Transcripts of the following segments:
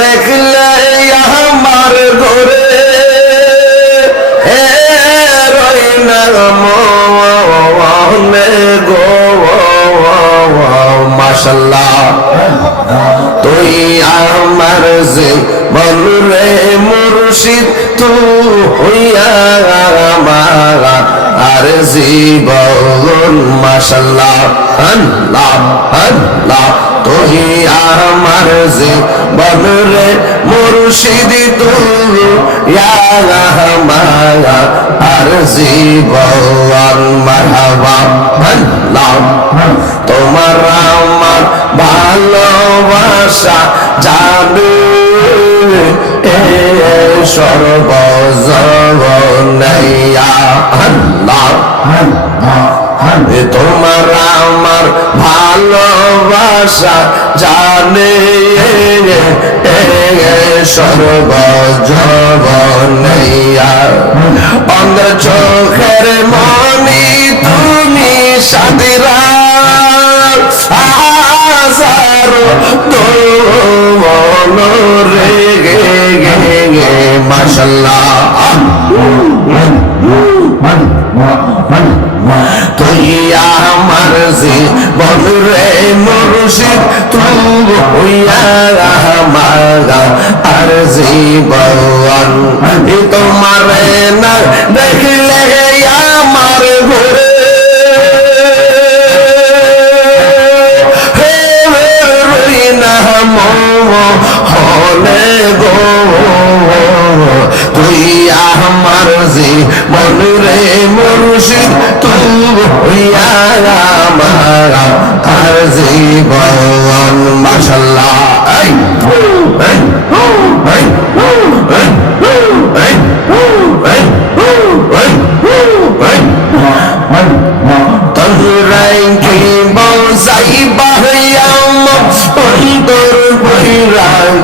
দেখলে আমার ঘরে হে রই না মনে গো মাশাল্লাহ তুই আমার যে বলরে মুর্শিদ তু হইয়া আমার আর জীবন মাশাল্লাহ, আল্লাহ আল্লাহ তুই আমার যে বলরে মুর্শিদ তু ইয়া আমার আর জীবন মারহাবা, আল্লাহ, তোমার আমার ভালোবাসা জানু এ সর্বজবনাইয়া আল্লাহ। তোমার আমার ভালোবাসা, জানে সর্বজবনাইয়া অন্ধ চোখের মনি তুমি সাদিরা। হাজারো দোমন রে গে গে, মাশাল্লাহ। তুই আমার জীবন রে মুর্শিদ তু হইয়া আমার আর জীবন তোমার না দেখলে জীবন রে মুর্শিদ তু হইয়া আমার আর জীবন মাশাল্লাহ।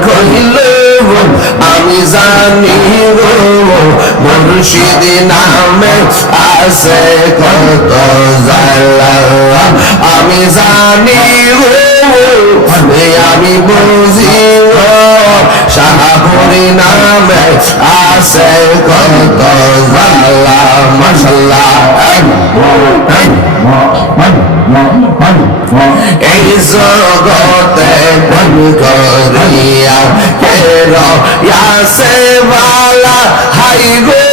কহিল মুর্শিদ নামে আছে কত জালা আমি জানি আমি বুঝি শাহপুরি নামে আছে কত জালা মাশাল্লাহ। এই জগতে বন করিয়া কের ইয়াসে বালা, হাই গো।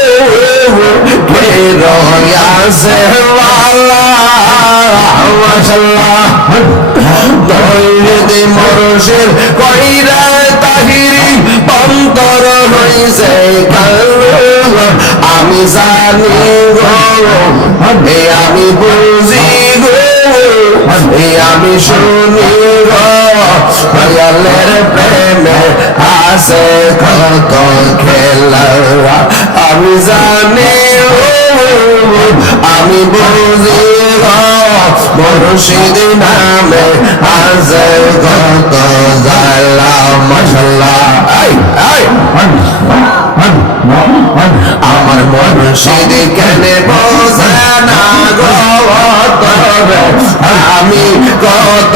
মরশের কইরা তাহিরি অন্তর হইছে আমি জানি গো আমি বুঝি গো আমি শুনি গো প্রেমে আমি জানি আমি বুঝি মুর্শিদ নামে আছে কত আমার মুর্শিদ কেন বোঝে না গো আমি কত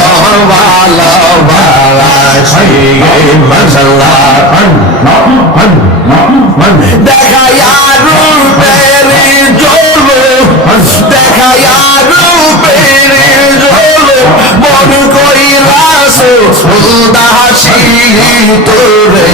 ভালোবাসি। দেখা রূপের জল দেখা পেরে জল মন কইলাস উদাসী তোরে